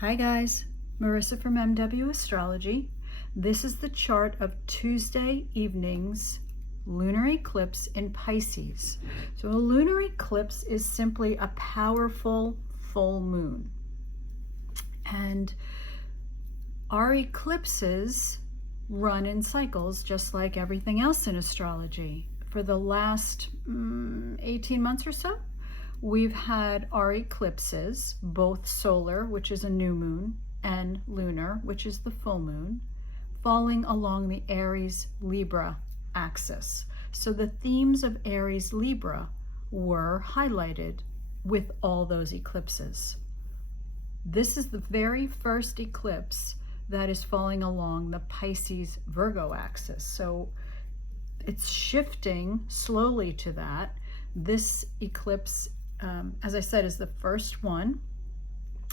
Hi guys, Marissa from MW Astrology. This is the chart of Tuesday evening's lunar eclipse in Pisces. So a lunar eclipse is simply a powerful full moon. And our eclipses run in cycles just like everything else in astrology. For the last 18 months or so, we've had our eclipses, both solar, which is a new moon, and lunar, which is the full moon, falling along the Aries-Libra axis. So the themes of Aries-Libra were highlighted with all those eclipses. This is the very first eclipse that is falling along the Pisces-Virgo axis. So it's shifting slowly to that. This eclipse, as I said, is the first one,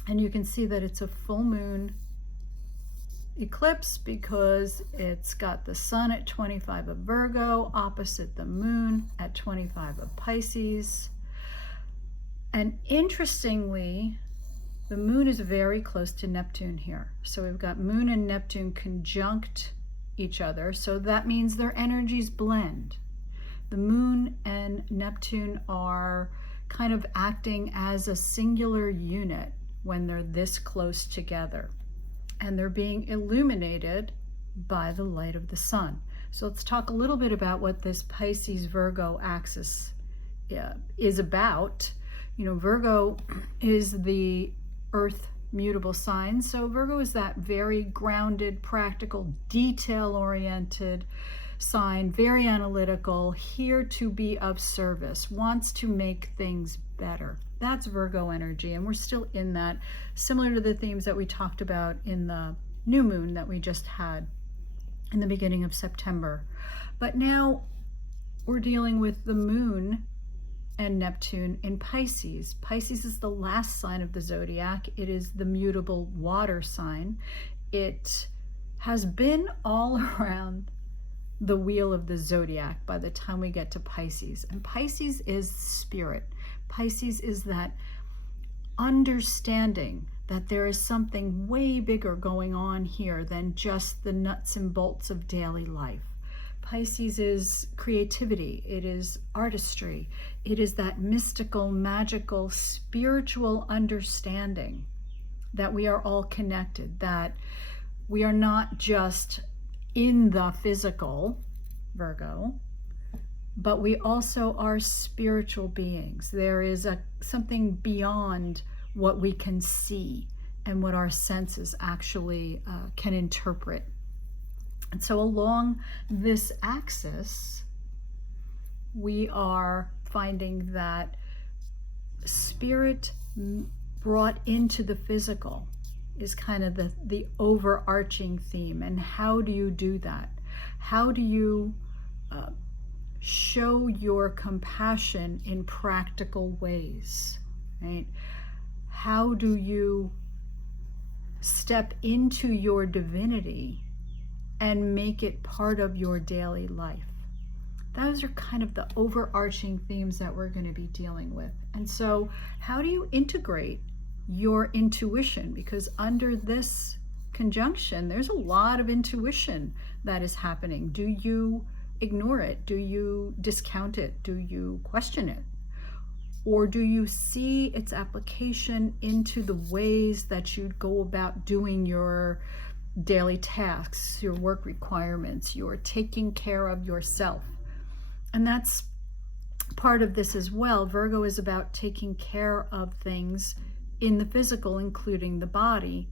and you can see that it's a full moon eclipse because it's got the sun at 25 of Virgo opposite the moon at 25 of Pisces. And interestingly, the moon is very close to Neptune here. So we've got moon and Neptune conjunct each other, so that means their energies blend. The moon and Neptune are kind of acting as a singular unit when they're this close together, and they're being illuminated by the light of the sun. So let's talk a little bit about what this Pisces-Virgo axis is about. You know, Virgo is the earth mutable sign. So Virgo is that very grounded, practical, detail-oriented sign, very analytical, here to be of service, wants to make things better. That's Virgo energy, and we're still in that, similar to the themes that we talked about in the new moon that we just had in the beginning of September. But now we're dealing with the moon and Neptune in Pisces. Pisces is the last sign of the zodiac. It is the mutable water sign. It has been all around the wheel of the zodiac by the time we get to Pisces. And Pisces is spirit. Pisces is that understanding that there is something way bigger going on here than just the nuts and bolts of daily life. Pisces is creativity, it is artistry, it is that mystical, magical, spiritual understanding that we are all connected, that we are not just in the physical, Virgo, but we also are spiritual beings. There is something beyond what we can see and what our senses actually can interpret. And so along this axis, we are finding that spirit brought into the physical is kind of the overarching theme. And how do you do that? How do you show your compassion in practical ways, right? How do you step into your divinity and make it part of your daily life? Those are kind of the overarching themes that we're going to be dealing with. And so how do you integrate your intuition? Because under this conjunction, there's a lot of intuition that is happening. Do you ignore it? Do you discount it? Do you question it? Or do you see its application into the ways that you go about doing your daily tasks, your work requirements, your taking care of yourself? And that's part of this as well. Virgo is about taking care of things in the physical, including the body.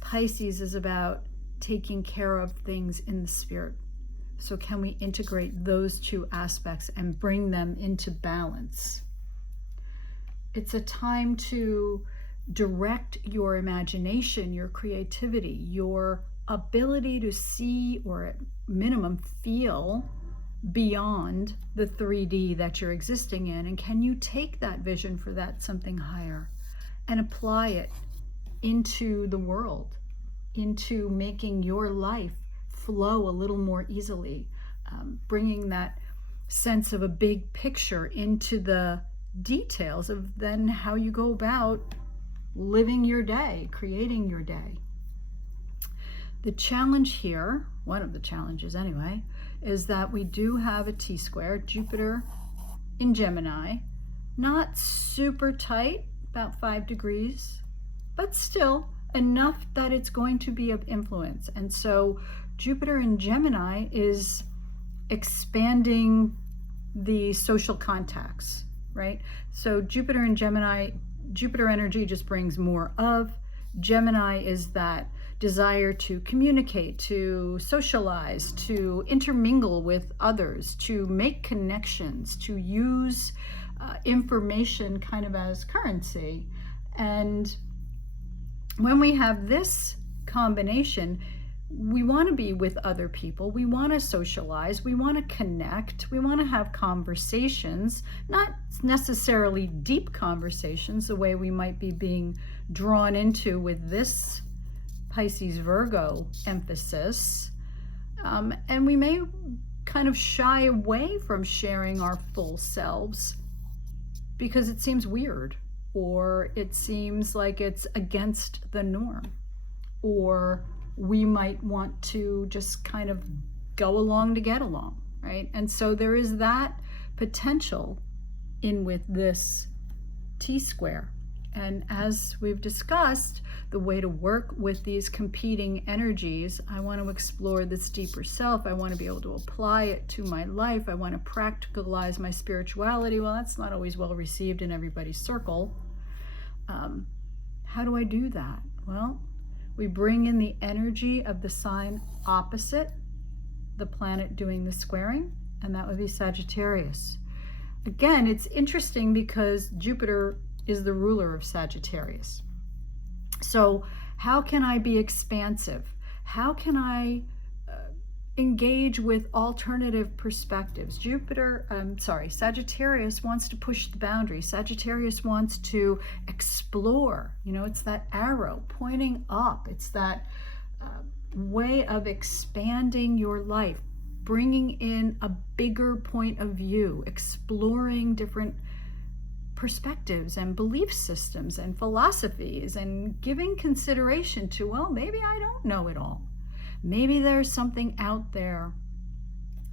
Pisces is about taking care of things in the spirit. So can we integrate those two aspects and bring them into balance? It's a time to direct your imagination, your creativity, your ability to see, or at minimum feel, beyond the 3D that you're existing in. And can you take that vision for that something higher and apply it into the world, into making your life flow a little more easily, bringing that sense of a big picture into the details of then how you go about living your day, creating your day. The challenge here, one of the challenges anyway, is that we do have a T-square, Jupiter in Gemini, not super tight, about 5 degrees, but still enough that it's going to be of influence. And so Jupiter in Gemini is expanding the social contacts, right? So Jupiter in Gemini, Jupiter energy just brings more of. Gemini is that desire to communicate, to socialize, to intermingle with others, to make connections, to use information kind of as currency. And when we have this combination, we want to be with other people, we want to socialize, we want to connect, we want to have conversations, not necessarily deep conversations the way we might be being drawn into with this Pisces Virgo emphasis, and we may kind of shy away from sharing our full selves because it seems weird, or it seems like it's against the norm, or we might want to just kind of go along to get along, right? And so there is that potential in with this T-square. And as we've discussed, the way to work with these competing energies, I want to explore this deeper self. I want to be able to apply it to my life. I want to practicalize my spirituality. Well, that's not always well received in everybody's circle. How do I do that? Well, we bring in the energy of the sign opposite the planet doing the squaring, and that would be Sagittarius. Again, it's interesting because Jupiter is the ruler of Sagittarius. So how can I be expansive? How can I engage with alternative perspectives? Sagittarius wants to push the boundaries. Sagittarius wants to explore. You know, it's that arrow pointing up. It's that way of expanding your life, bringing in a bigger point of view, exploring different perspectives and belief systems and philosophies, and giving consideration to, well, maybe I don't know it all. Maybe there's something out there,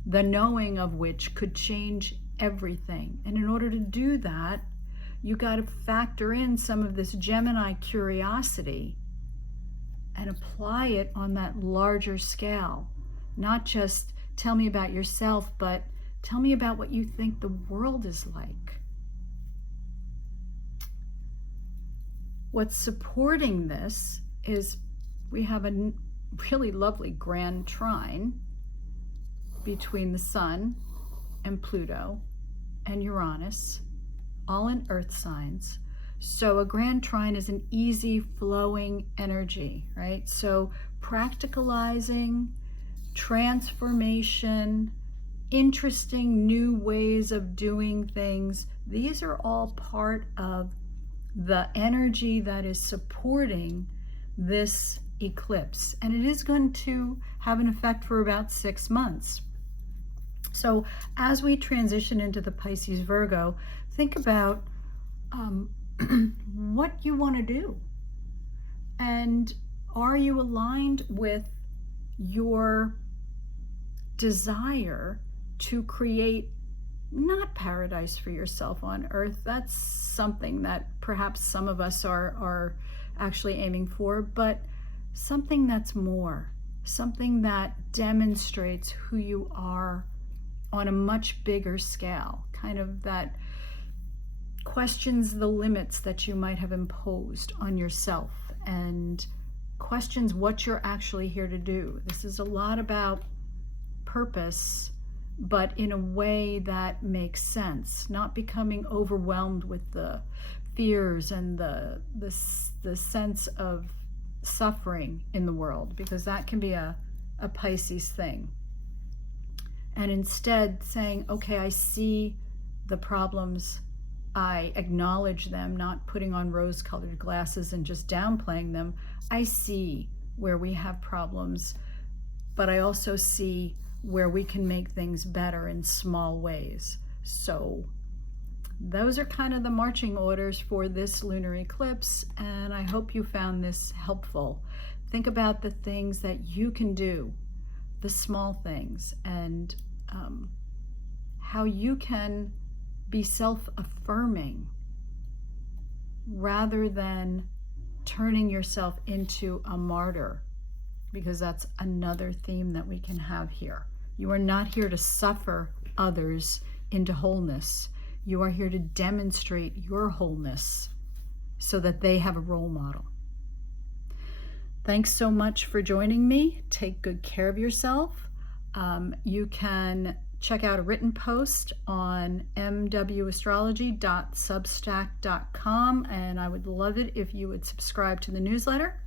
the knowing of which could change everything. And in order to do that, you got to factor in some of this Gemini curiosity and apply it on that larger scale. Not just tell me about yourself, but tell me about what you think the world is like. What's supporting this is we have a really lovely grand trine between the Sun and Pluto and Uranus, all in earth signs. So a grand trine is an easy flowing energy, right? So practicalizing, transformation, interesting new ways of doing things, these are all part of the energy that is supporting this eclipse, and it is going to have an effect for about 6 months. So as we transition into the Pisces Virgo, think about what you want to do, and are you aligned with your desire to create not paradise for yourself on earth. That's something that perhaps some of us are actually aiming for, but something that's more, something that demonstrates who you are on a much bigger scale, kind of that questions the limits that you might have imposed on yourself and questions what you're actually here to do. This is a lot about purpose, but in a way that makes sense, not becoming overwhelmed with the fears and the sense of suffering in the world, because that can be a Pisces thing. And instead saying, okay, I see the problems, I acknowledge them, not putting on rose-colored glasses and just downplaying them. I see where we have problems, but I also see where we can make things better in small ways. So those are kind of the marching orders for this lunar eclipse, and I hope you found this helpful. Think about the things that you can do, the small things, and how you can be self-affirming rather than turning yourself into a martyr, because that's another theme that we can have here. You are not here to suffer others into wholeness. You are here to demonstrate your wholeness so that they have a role model. Thanks so much for joining me. Take good care of yourself. You can check out a written post on mwastrology.substack.com, and I would love it if you would subscribe to the newsletter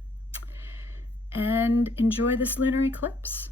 and enjoy this lunar eclipse.